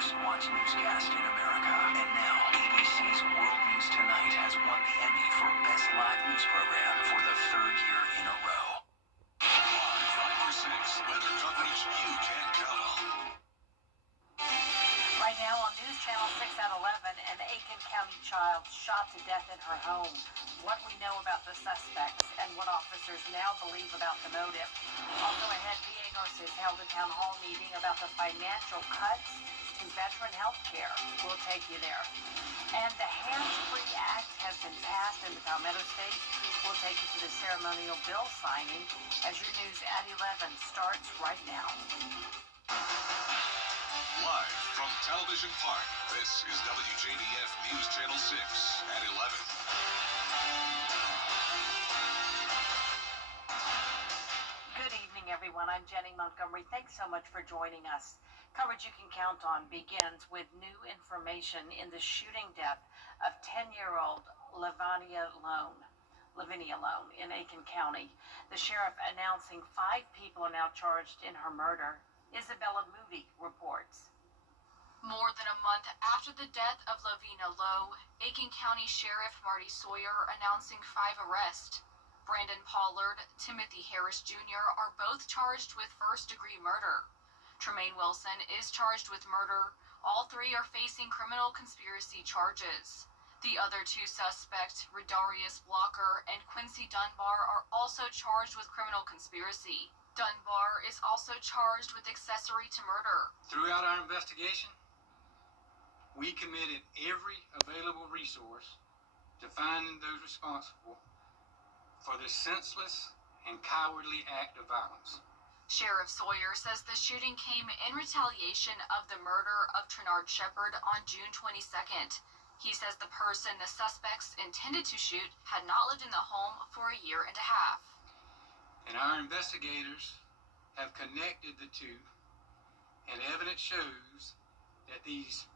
most watched newscast in America. And now, ABC's World News Tonight has won the Emmy for Best Live News Program for the third year in a row. Live 5 or 6 weather coverage you can count on. Right now on News Channel 6 at 11, an Aiken County child shot to death in her home. What we know about the suspects and what officers now believe about the motive. Also ahead, Viegos has held a town hall meeting about the financial cuts to veteran health care. We'll take you there. And the Hands-Free Act has been passed in the Palmetto State. We'll take you to the ceremonial bill signing as your news at 11 starts right now. Live from Television Park, this is WJBF News Channel 6 at 11. Good evening, everyone. I'm Jenny Montgomery. Thanks so much for joining us. Coverage you can count on begins with new information in the shooting death of 10-year-old Lavinia Lone in Aiken County. The sheriff announcing 5 people are now charged in her murder. Isabella Moody reports. More than a month after the death of Lavina Lowe, Aiken County Sheriff Marty Sawyer announcing 5 arrests. Brandon Pollard, Timothy Harris Jr. are both charged with first-degree murder. Tremaine Wilson is charged with murder. All 3 are facing criminal conspiracy charges. The other 2 suspects, Redarius Blocker and Quincy Dunbar, are also charged with criminal conspiracy. Dunbar is also charged with accessory to murder. Throughout our investigation, we committed every available resource to finding those responsible for this senseless and cowardly act of violence. Sheriff Sawyer says the shooting came in retaliation of the murder of Trenard Shepard on June 22nd. He says the person the suspects intended to shoot had not lived in the home for a year and a half. And our investigators have connected the two, and evidence shows that these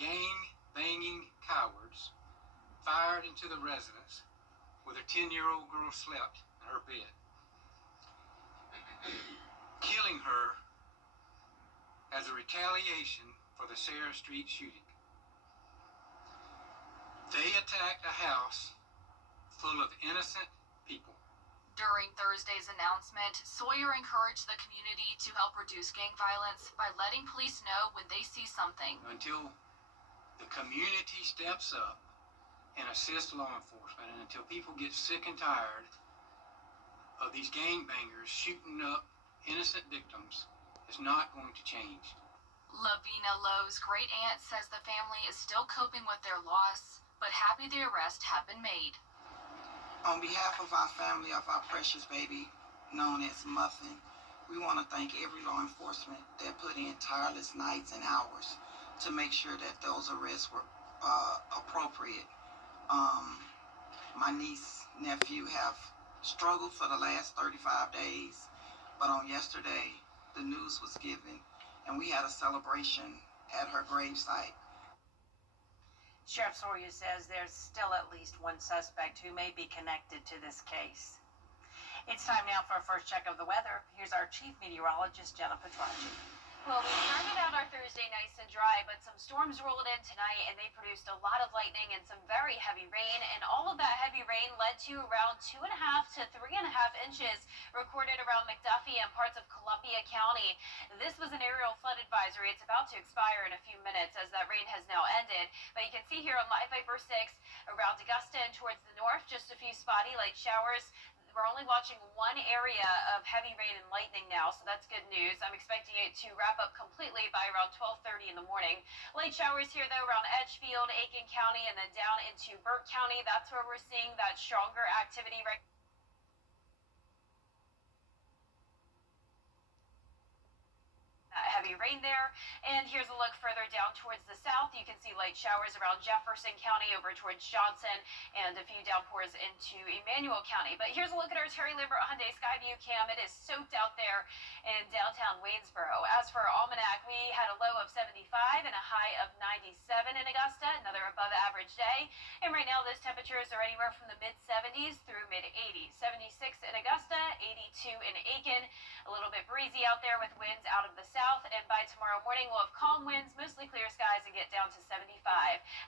gang-banging cowards fired into the residence where the 10-year-old girl slept in her bed, killing her as a retaliation for the Sarah Street shooting. They attacked a house full of innocent people. During Thursday's announcement, Sawyer encouraged the community to help reduce gang violence by letting police know when they see something. Until the community steps up and assists law enforcement, and until people get sick and tired of these gangbangers shooting up innocent victims, it's not going to change. Lavina Lowe's great aunt says the family is still coping with their loss, but happy the arrests have been made. On behalf of our family, of our precious baby, known as Muffin, we want to thank every law enforcement that put in tireless nights and hours to make sure that those arrests were appropriate. My niece, nephew have struggled for the last 35 days, but on yesterday, the news was given, and we had a celebration at her gravesite. Sheriff Sawyer says there's still at least 1 suspect who may be connected to this case. It's time now for a first check of the weather. Here's our chief meteorologist, Jenna Petracci. Well, we started out our Thursday nice and dry, but some storms rolled in tonight, and they produced a lot of lightning and some very heavy rain. And all of that heavy rain led to around 2.5 to 3.5 inches recorded around McDuffie and parts of Columbia County. This was an aerial flood advisory. It's about to expire in a few minutes as that rain has now ended. But you can see here on Live Viper 6 around Augusta and towards the north, just a few spotty light showers. We're only watching 1 area of heavy rain and lightning now, so that's good news. I'm expecting it to wrap up completely by around 12:30 in the morning. Light showers here, though, around Edgefield, Aiken County, and then down into Burke County. That's where we're seeing that stronger activity right heavy rain there. And here's a look further down towards the south. You can see light showers around Jefferson County over towards Johnson and a few downpours into Emmanuel County. But here's a look at our Terry Lambert Hyundai Skyview cam. It is soaked out there in downtown Waynesboro. As for our almanac, we had a low of 75 and a high of 97 in Augusta, another above average day. And right now, those temperatures are anywhere from the mid 70s through mid 80s. 76 in Augusta, 82 in Aiken. A little bit breezy out there with winds out of the south. And by tomorrow morning, we'll have calm winds, mostly clear skies, and get down to 75.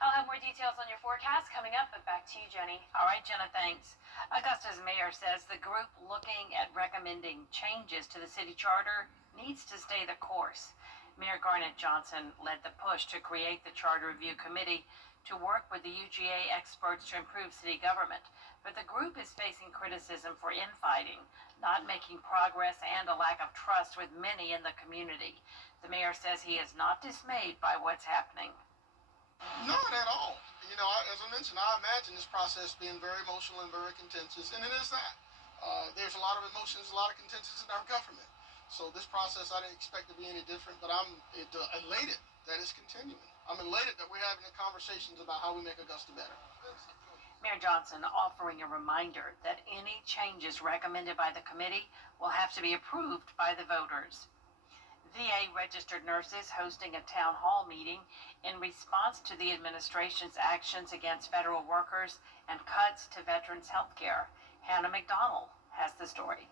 I'll have more details on your forecast coming up, but back to you, Jenny. All right, Jenna, thanks. Augusta's mayor says the group looking at recommending changes to the city charter needs to stay the course. Mayor Garnett Johnson led the push to create the Charter Review Committee to work with the UGA experts to improve city government. But the group is facing criticism for infighting, not making progress, and a lack of trust with many in the community. The mayor says he is not dismayed by what's happening. Not at all. You know, as I mentioned, I imagine this process being very emotional and very contentious, and it is that. There's a lot of emotions, a lot of contentions in our government. So this process, I didn't expect to be any different, but I'm elated that it's continuing. I'm elated that we're having conversations about how we make Augusta better. Mayor Johnson offering a reminder that any changes recommended by the committee will have to be approved by the voters. VA registered nurses hosting a town hall meeting in response to the administration's actions against federal workers and cuts to veterans' health care. Hannah McDonald has the story.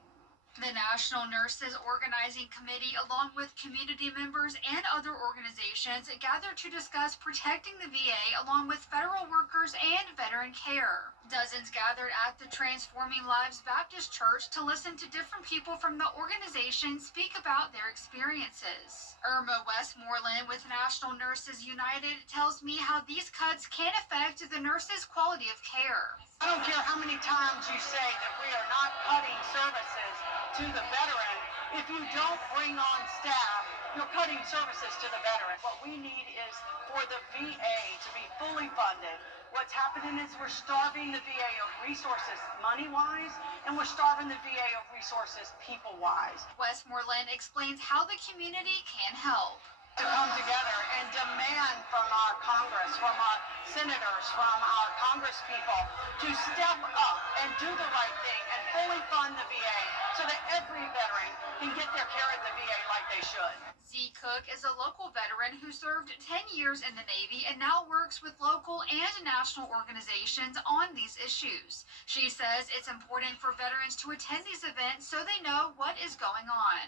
The National Nurses Organizing Committee, along with community members and other organizations, gathered to discuss protecting the VA along with federal workers and veteran care. Dozens gathered at the Transforming Lives Baptist Church to listen to different people from the organization speak about their experiences. Irma Westmoreland with National Nurses United tells me how these cuts can affect the nurses' quality of care. I don't care how many times you say that we are not cutting services to the veteran. If you don't bring on staff, you're cutting services to the veteran. What we need is for the VA to be fully funded. What's happening is we're starving the VA of resources money-wise, and we're starving the VA of resources people-wise. Westmoreland explains how the community can help. To come together and demand from our Congress, from our senators, from our congresspeople to step up and do the right thing and fully fund the VA so that every veteran can get their care at the VA like they should. Z. Cook is a local veteran who served 10 years in the Navy and now works with local and national organizations on these issues. She says it's important for veterans to attend these events so they know what is going on.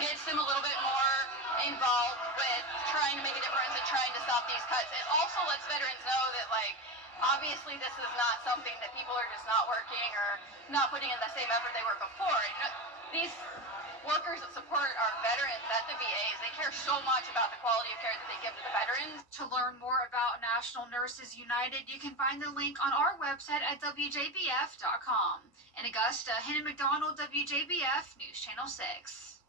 Gets them a little bit more involved with trying to make a difference and trying to stop these cuts. It also lets veterans know that, like, obviously this is not something that people are just not working or not putting in the same effort they were before. These workers that support our veterans at the VAs, they care so much about the quality of care that they give to the veterans. To learn more about National Nurses United, you can find the link on our website at WJBF.com. In Augusta, Hannah McDonald, WJBF News Channel 6.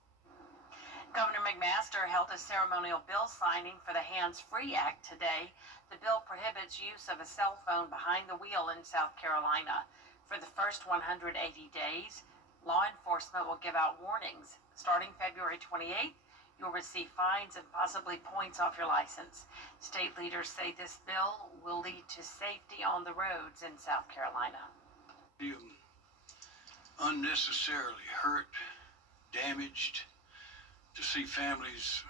Governor McMaster held a ceremonial bill signing for the Hands-Free Act today. The bill prohibits use of a cell phone behind the wheel in South Carolina. For the first 180 days, law enforcement will give out warnings. Starting February 28th, you'll receive fines and possibly points off your license. State leaders say this bill will lead to safety on the roads in South Carolina. You unnecessarily hurt, damaged, to see families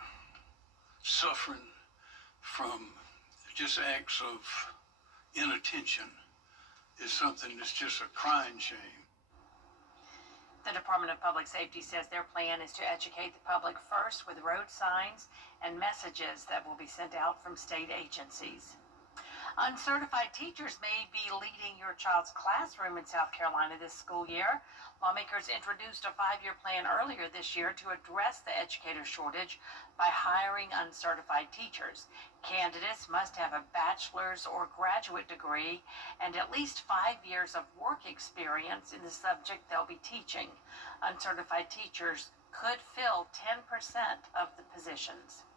suffering from just acts of inattention is something that's just a crying shame. The Department of Public Safety says their plan is to educate the public first with road signs and messages that will be sent out from state agencies. Uncertified teachers may be leading your child's classroom in South Carolina this school year. Lawmakers introduced a 5-year plan earlier this year to address the educator shortage by hiring uncertified teachers. Candidates must have a bachelor's or graduate degree and at least 5 years of work experience in the subject they'll be teaching. Uncertified teachers could fill 10% of the positions.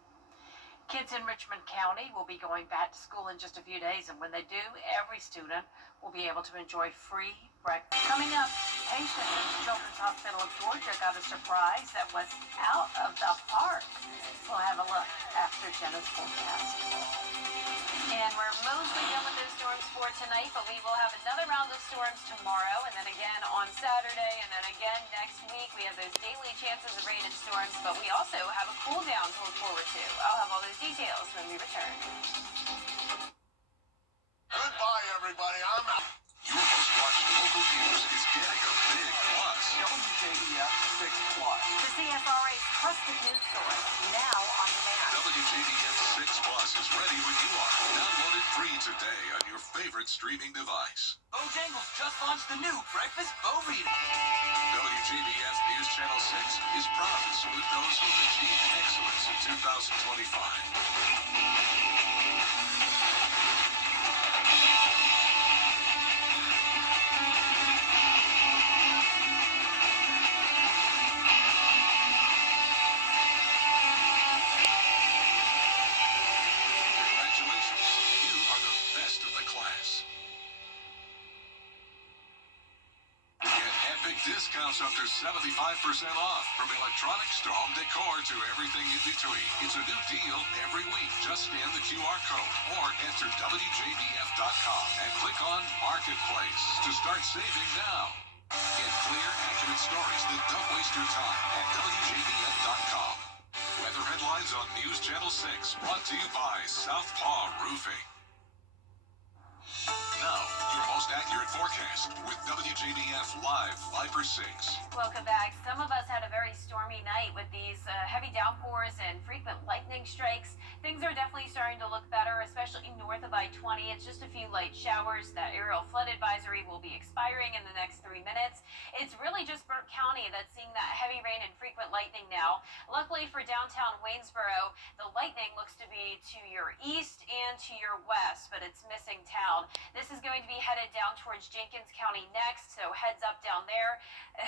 Kids in Richmond County will be going back to school in just a few days, and when they do, every student will be able to enjoy free Right. Coming up, patients at the Children's Hospital of Georgia got a surprise that was out of the park. We'll have a look after Jenna's forecast. And we're mostly done with those storms for tonight, but we will have another round of storms tomorrow, and then again on Saturday, and then again next week. We have those daily chances of rain and storms, but we also have a cool down to look forward to. I'll have all those details when we return. Goodbye, everybody. I'm out. Your most watched local news is getting a big plus. WJBF 6 Plus. The CSRA's trusted news source, now on demand. WJBF 6 Plus is ready when you are. Download it free today on your favorite streaming device. Bojangles just launched the new breakfast Burrito. WJBF News Channel 6 is proud to salute those who have achieved excellence in 2025. Congratulations, you are the best of the class. Get epic discounts up to 75% off, from electronics to home decor to everything in between. It's a new deal every week. Just scan the QR code or enter WJBF.com and click on Marketplace to start saving now. Get clear, accurate stories that don't waste your time at WJBF.com. Weather headlines on News Channel 6, brought to you by Southpaw Roofing. Now, your most accurate forecast with WJBF Live Viper 6. Welcome back. Some of us had a very stormy night with these heavy downpours and frequent lightning strikes. Things are definitely starting to look better, especially north of I-20. It's just a few light showers. That aerial flood advisory will be expiring in the next 3 minutes. It's really just Burke County that's seeing that heavy rain and frequent lightning now. Luckily for downtown Waynesboro, the lightning looks to be to your east and to your west, but it's missing town. This is going to be headed down towards Jenkins County next, so heads up down there.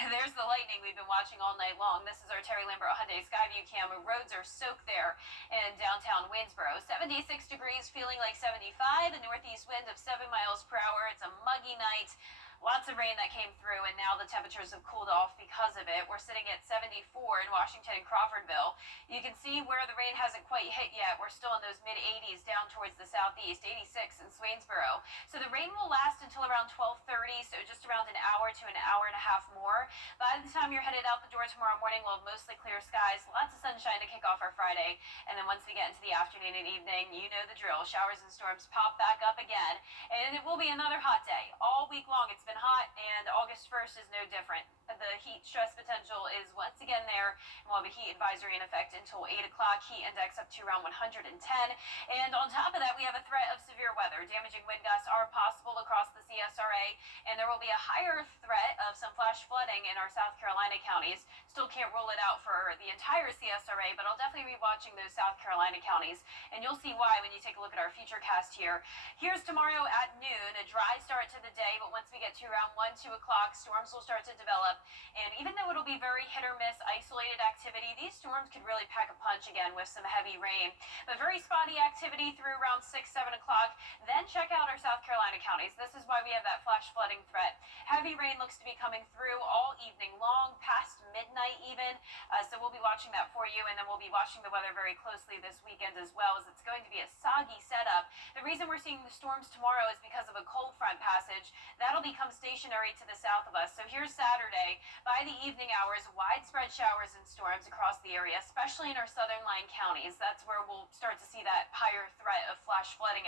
There's the lightning we've been watching all night long. This is our Terry Lambert Hyundai Skyview cam. Roads are soaked there in downtown Waynesboro. 76 degrees, feeling like 75, a northeast wind of 7 miles per hour. It's a muggy night. Lots of rain that came through, and now the temperatures have cooled off because of it. We're sitting at 74 in Washington and Crawfordville. You can see where the rain hasn't quite hit yet. We're still in those mid-80s down towards the southeast, 86 in Swainsboro. So the rain will last until around 12:30, so just around an hour to an hour and a half more. By the time you're headed out the door tomorrow morning, we'll have mostly clear skies, lots of sunshine to kick off our Friday. And then once we get into the afternoon and evening, you know the drill. Showers and storms pop back up again, and it will be another hot day. All week long, it's been hot, and August 1st is no different. The heat stress potential is once again there, and we'll have a heat advisory in effect until 8 o'clock. Heat index up to around 110. And on top of that, we have a threat of severe weather. Damaging wind gusts are possible across the CSRA, and there will be a higher threat of some flash flooding in our South Carolina counties. Still can't rule it out for the entire CSRA, but I'll definitely be watching those South Carolina counties, and you'll see why when you take a look at our future cast here. Here's tomorrow at noon, a dry start to the day, but once we get to around 1, 2 o'clock, storms will start to develop. And even though it'll be very hit or miss isolated activity, these storms could really pack a punch again with some heavy rain. But very spotty activity through around 6, 7 o'clock. Then check out our South Carolina counties. This is why we have that flash flooding threat. Heavy rain looks to be coming through all evening long, past midnight even. So we'll be watching that for you, and then we'll be watching the weather very closely this weekend as well, as it's going to be a soggy setup. The reason we're seeing the storms tomorrow is because of a cold front passage. That'll become stationary to the south of us. So here's Saturday. By the evening hours, widespread showers and storms across the area, especially in our southern line counties. That's where we'll start to see that higher threat of flash flooding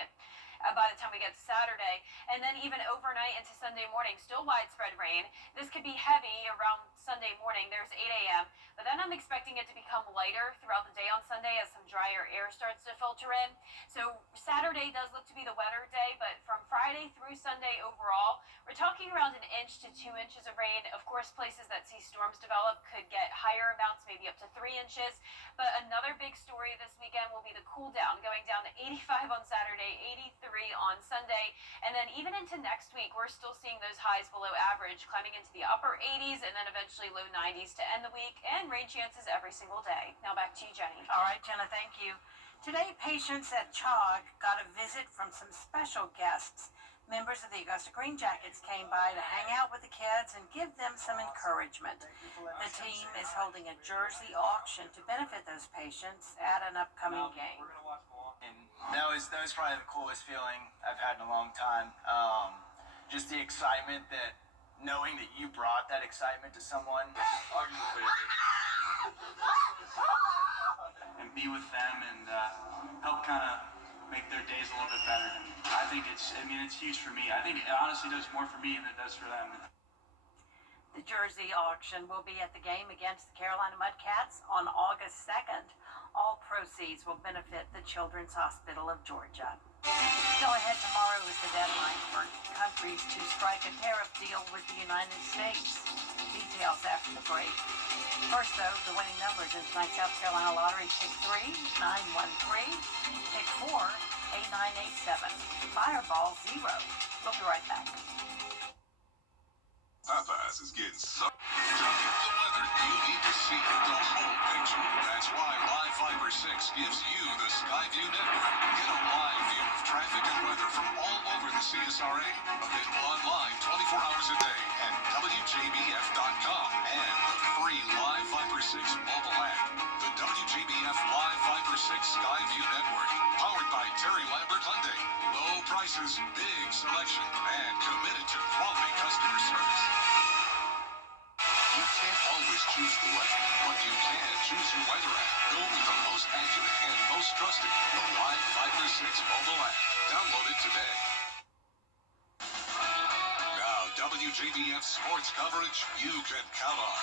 by the time we get to Saturday. And then even overnight into Sunday morning, still widespread rain. This could be heavy around Sunday morning. There's 8 a.m. But then I'm expecting it to become lighter throughout the day on Sunday as some drier air starts to filter in. So Saturday does look to be the wetter day, but from Friday through Sunday overall, we're talking around 1 inch to 2 inches of rain. Of course, places that see storms develop could get higher amounts, maybe up to 3 inches. But another big story this weekend will be the cool down, going down to 85 on Saturday, 83 on Sunday. And then even into next week, we're still seeing those highs below average, climbing into the upper 80s and then eventually low 90s to end the week, and rain chances every single day. Now back to you, Jenny. All right, Jenna, thank you. Today, patients at CHOG got a visit from some special guests. Members of the Augusta Green Jackets came by to hang out with the kids and give them some encouragement. The team is holding a jersey auction to benefit those patients at an upcoming game. And that was probably the coolest feeling I've had in a long time. Just the excitement that knowing that you brought that excitement to someone. And be with them and help kind of make their days a little bit better. I think it's huge for me. I think it honestly does more for me than it does for them. The jersey auction will be at the game against the Carolina Mudcats on August 2nd. All proceeds will benefit the Children's Hospital of Georgia. Still ahead tomorrow is the deadline for countries to strike a tariff deal with the United States. Details after the break. First, though, the winning numbers in tonight's South Carolina Lottery. Pick 3, 913. Pick 4, 8987. Fireball 0. We'll be right back. Popeyes is getting so... To get the weather, you need to see the whole picture. That's why Live Fiber 6 gives you the Skyview network. Get a live view of traffic and weather from all over the CSRA. Available online 24 hours a day at WJBF.com and the free Live Fiber 6 mobile app. The WJBF Live Fiber 6 Skyview network. Powered by Terry Lambert Hyundai. Low prices, big selection, and committed to quality customer service. You can't always choose the weather, but you can choose your weather app. Go with the most accurate and most trusted, the Live Fiber 6 mobile app. Download it today. Now, WJBF sports coverage you can count on.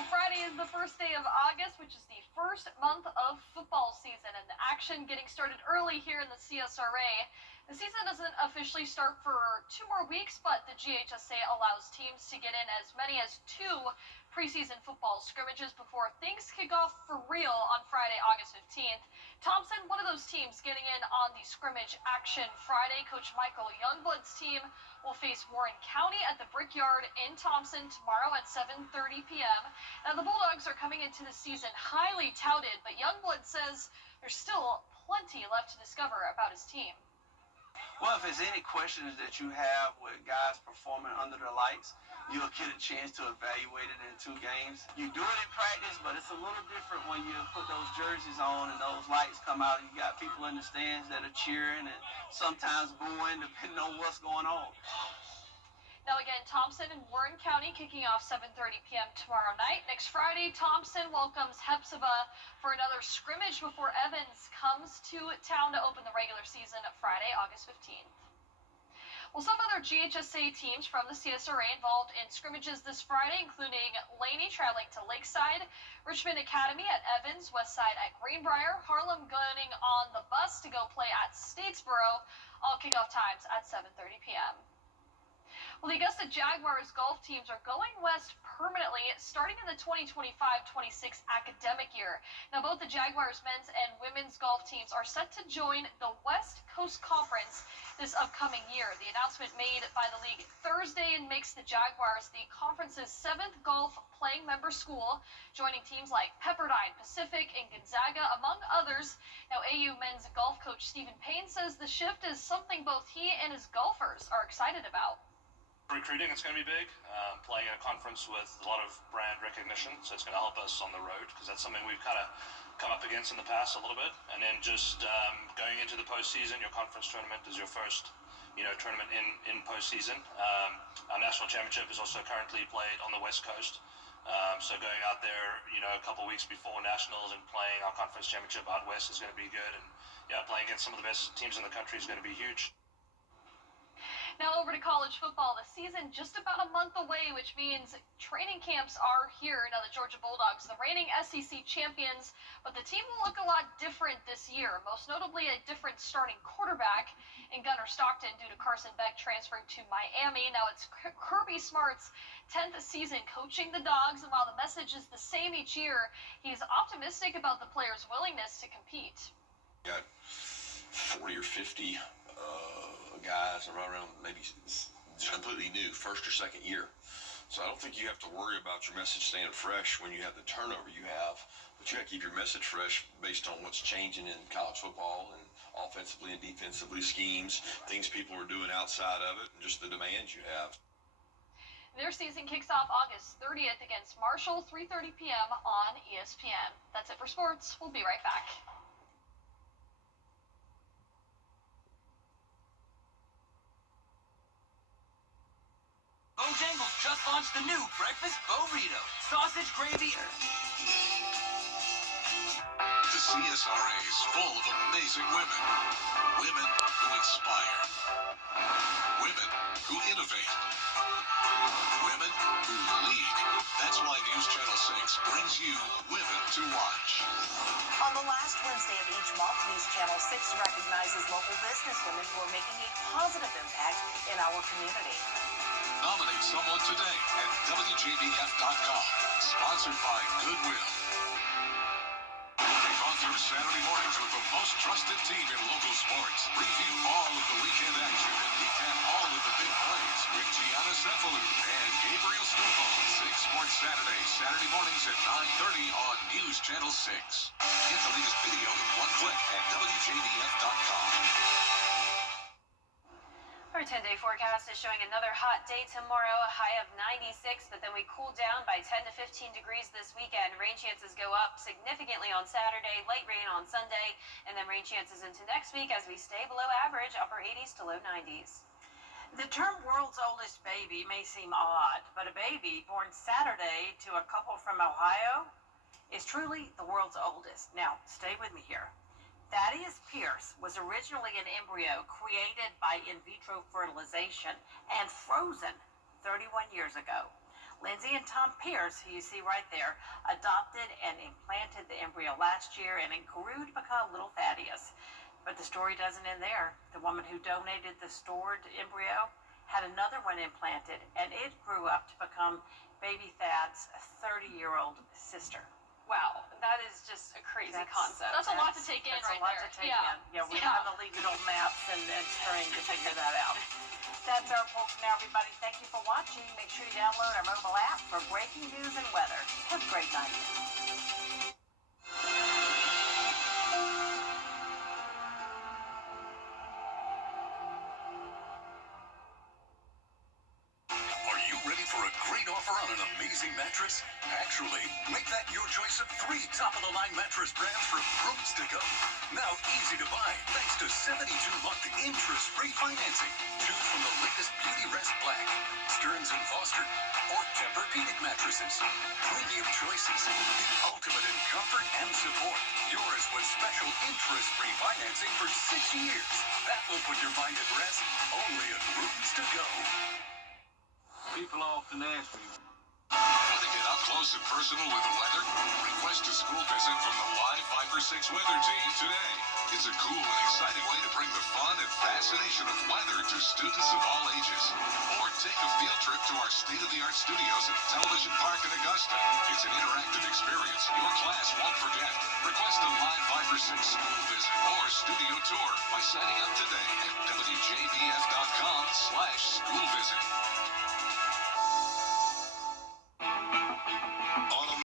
And Friday is the first day of August, which is the first month of football season, and the action getting started early here in the CSRA. The season doesn't officially start for 2 more weeks, but the GHSA allows teams to get in as many as 2 preseason football scrimmages before things kick off for real on Friday, August 15th. Thompson, one of those teams getting in on the scrimmage action Friday. Coach Michael Youngblood's team will face Warren County at the Brickyard in Thompson tomorrow at 7:30 p.m. Now, the Bulldogs are coming into the season highly touted, but Youngblood says there's still plenty left to discover about his team. Well, if there's any questions that you have with guys performing under the lights, you'll get a chance to evaluate it in 2 games. You do it in practice, but it's a little different when you put those jerseys on and those lights come out. You got people in the stands that are cheering and sometimes booing, depending on what's going on. Now again, Thompson and Warren County kicking off 7:30 p.m. tomorrow night. Next Friday, Thompson welcomes Hepzibah for another scrimmage before Evans comes to town to open the regular season Friday, August 15th. Well, some other GHSA teams from the CSRA involved in scrimmages this Friday, including Laney traveling to Lakeside, Richmond Academy at Evans, Westside at Greenbrier, Harlem going on the bus to go play at Statesboro. All kickoff times at 7:30 p.m. Well, the Augusta Jaguars golf teams are going west permanently starting in the 2025-26 academic year. Now, both the Jaguars men's and women's golf teams are set to join the West Coast Conference this upcoming year. The announcement made by the league Thursday and makes the Jaguars the conference's 7th golf playing member school, joining teams like Pepperdine, Pacific, and Gonzaga, among others. Now, AU men's golf coach Stephen Payne says the shift is something both he and his golfers are excited about. Recruiting, it's going to be big. Playing in a conference with a lot of brand recognition, so it's going to help us on the road because that's something we've kind of come up against in the past a little bit. And then just going into the postseason, your conference tournament is your first, tournament in postseason. Our national championship is also currently played on the West Coast. So going out there, a couple weeks before nationals and playing our conference championship out west is going to be good. And playing against some of the best teams in the country is going to be huge. Now over to college football. The season just about a month away, which means training camps are here. Now the Georgia Bulldogs, the reigning SEC champions, but the team will look a lot different this year, most notably a different starting quarterback in Gunnar Stockton due to Carson Beck transferring to Miami. Now it's Kirby Smart's 10th season coaching the Dogs, and while the message is the same each year, he's optimistic about the players' willingness to compete. Got 40 or 50 guys around maybe just completely new, first or second year. So I don't think you have to worry about your message staying fresh when you have the turnover you have, but you have to keep your message fresh based on what's changing in college football and offensively and defensively, schemes, things people are doing outside of it, and just the demands you have. Their season kicks off August 30th against Marshall, 3:30 p.m. on ESPN. That's it for sports. We'll be right back. Bojangles just launched the new breakfast burrito. Sausage gravy. The CSRA is full of amazing women. Women who inspire. Women who innovate. Women who lead. That's why News Channel 6 brings you Women to Watch. On the last Wednesday of each month, News Channel 6 recognizes local businesswomen who are making a positive impact in our community. Nominate someone today at WJBF.com. Sponsored by Goodwill. Kick off your Saturday mornings with the most trusted team in local sports. Preview all of the weekend action and recap all of the big plays with Gianna Cephalou and Gabriel Stovo. 6 Sports Saturday, Saturday mornings at 9:30 on News Channel 6. Get the latest video in one click at WJBF.com. Our 10-day forecast is showing another hot day tomorrow, a high of 96, but then we cool down by 10 to 15 degrees this weekend. Rain chances go up significantly on Saturday, light rain on Sunday, and then rain chances into next week as we stay below average, upper 80s to low 90s. The term world's oldest baby may seem odd, but a baby born Saturday to a couple from Ohio is truly the world's oldest. Now, stay with me here. Thaddeus Pierce was originally an embryo created by in vitro fertilization and frozen 31 years ago. Lindsay and Tom Pierce, who you see right there, adopted and implanted the embryo last year, and it grew to become little Thaddeus. But the story doesn't end there. The woman who donated the stored embryo had another one implanted, and it grew up to become baby Thad's 30-year-old sister. Wow, that is just a crazy concept. That's a lot to take in right there. That's a lot to take in. Yeah, we have to leave little maps and string to figure that out. That's our folks now, everybody. Thank you for watching. Make sure you download our mobile app for breaking news and weather. Have a great night. Are you ready for a great offer on an amazing mattress? Actually, make that your choice of 3 top-of-the-line mattress brands from Rooms to Go. Now easy to buy thanks to 72-month interest-free financing. Choose from the latest Beauty Rest Black, Stearns & Foster, or Tempur-Pedic mattresses. Premium choices, the ultimate in comfort and support. Yours with special interest-free financing for 6 years. That will put your mind at rest only at Rooms to Go. People often ask me, Want to get up close and personal with the weather? Request a school visit from the Live 5 or 6 weather team today. It's a cool and exciting way to bring the fun and fascination of weather to students of all ages. Or take a field trip to our state-of-the-art studios at Television Park in Augusta. It's an interactive experience your class won't forget. Request a Live 5 or 6 school visit or studio tour by signing up today at WJBF.com/school visit.